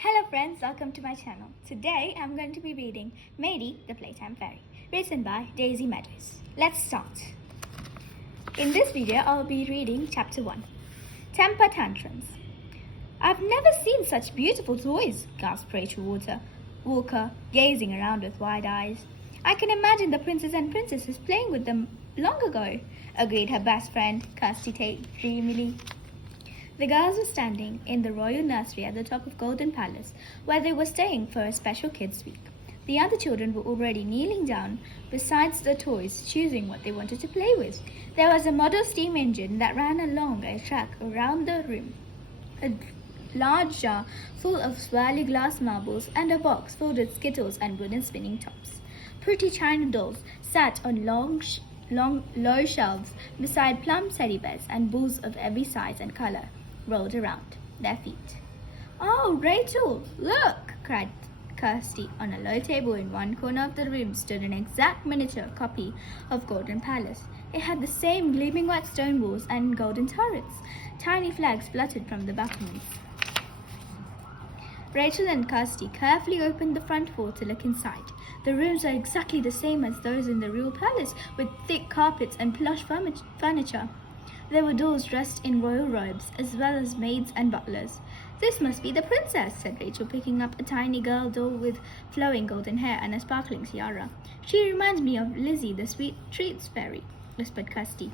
Hello friends, welcome to my channel. Today I'm going to be reading Mady, the Playtime Fairy, written by Daisy Meadows. Let's start. In this video I'll be reading chapter 1, Temper Tantrums. I've never seen such beautiful toys, gasped Rachel Walker, gazing around with wide eyes. I can imagine the princes and princesses playing with them long ago, agreed her best friend, Kirsty Tate, dreamily. The girls were standing in the royal nursery at the top of Golden Palace, where they were staying for a special kids' week. The other children were already kneeling down beside the toys, choosing what they wanted to play with. There was a model steam engine that ran along a track around the room, a large jar full of swirly glass marbles, and a box filled with skittles and wooden spinning tops. Pretty china dolls sat on low shelves beside plum teddy bears, and balls of every size and color rolled around their feet. "Oh, Rachel, look!" cried Kirsty. On a low table in one corner of the room stood an exact miniature copy of Golden Palace. It had the same gleaming white stone walls and golden turrets. Tiny flags fluttered from the balconies. Rachel and Kirsty carefully opened the front door to look inside. The rooms were exactly the same as those in the real palace, with thick carpets and plush furniture. There were dolls dressed in royal robes, as well as maids and butlers. "This must be the princess," said Rachel, picking up a tiny girl doll with flowing golden hair and a sparkling tiara. "She reminds me of Lizzie, the sweet treats fairy," whispered Kirsty.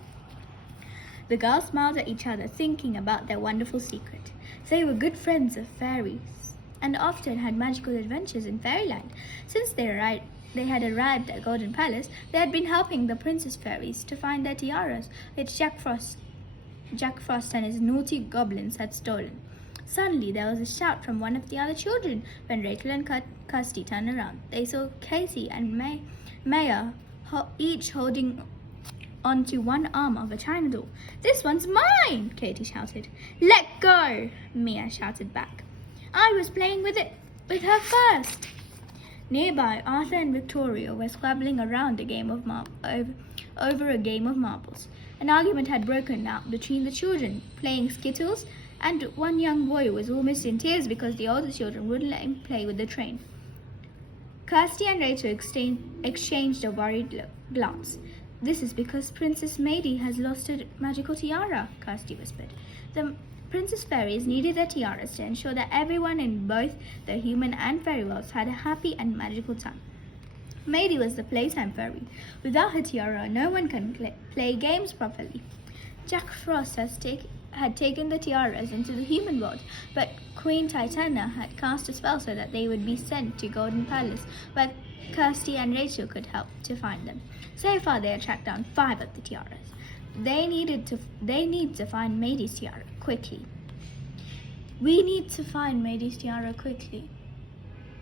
The girls smiled at each other, thinking about their wonderful secret. They were good friends of fairies, and often had magical adventures in fairyland. Since they had arrived at Golden Palace, they had been helping the princess fairies to find their tiaras, which Jack Frost and his naughty goblins had stolen. Suddenly there was a shout from one of the other children. When Rachel and Kirsty turned around, they saw Katie and Maya each holding onto one arm of a china doll. "This one's mine!" Katie shouted. "Let go!" Mia shouted back. "I was playing with her first." Nearby, Arthur and Victoria were squabbling around over a game of marbles. An argument had broken out between the children, playing skittles, and one young boy was almost in tears because the older children wouldn't let him play with the train. Kirsty and Rachel exchanged a worried glance. "This is because Princess Mady has lost her magical tiara," Kirsty whispered. The princess fairies needed their tiaras to ensure that everyone in both the human and fairy worlds had a happy and magical time. Mady was the playtime fairy. Without her tiara, no one can play games properly. Jack Frost had taken the tiaras into the human world, but Queen Titania had cast a spell so that they would be sent to Golden Palace, where Kirsty and Rachel could help to find them. So far, they had tracked down 5 of the tiaras. They need to find Mady's tiara quickly. "We need to find Mady's tiara quickly,"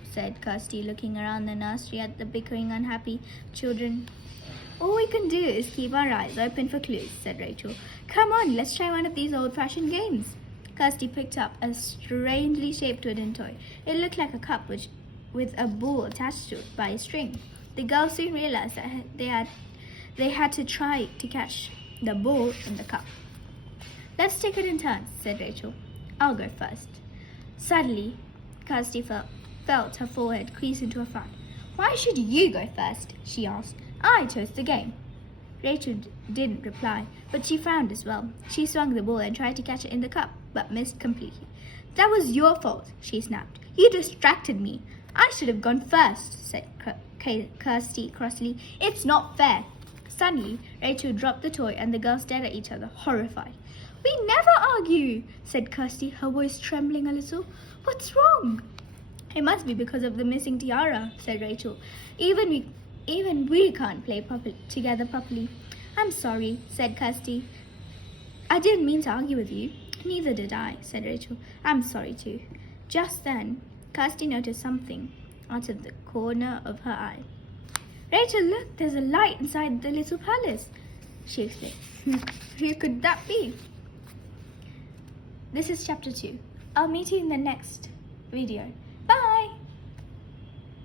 said Kirsty, looking around the nursery at the bickering, unhappy children. "All we can do is keep our eyes open for clues," said Rachel. "Come on, let's try one of these old-fashioned games." Kirsty picked up a strangely shaped wooden toy. It looked like a cup with a ball attached to it by a string. The girls soon realized that they had to try to catch the ball in the cup. "Let's take it in turns," said Rachel. "I'll go first." Suddenly, Kirsty felt her forehead crease into a frown. "Why should you go first?" she asked. "I chose the game." Rachel didn't reply, but she frowned as well. She swung the ball and tried to catch it in the cup, but missed completely. "That was your fault," she snapped. "You distracted me." "I should have gone first," said Kirsty crossly. "It's not fair." Suddenly, Rachel dropped the toy and the girls stared at each other, horrified. "We never argue," said Kirsty, her voice trembling a little. "What's wrong?" "It must be because of the missing tiara," said Rachel. Even we can't play together properly." "I'm sorry," said Kirsty. "I didn't mean to argue with you." "Neither did I," said Rachel. "I'm sorry too." Just then, Kirsty noticed something out of the corner of her eye. "Rachel, look, there's a light inside the little palace," she exclaimed. "Who could that be?" This is chapter 2. I'll meet you in the next video.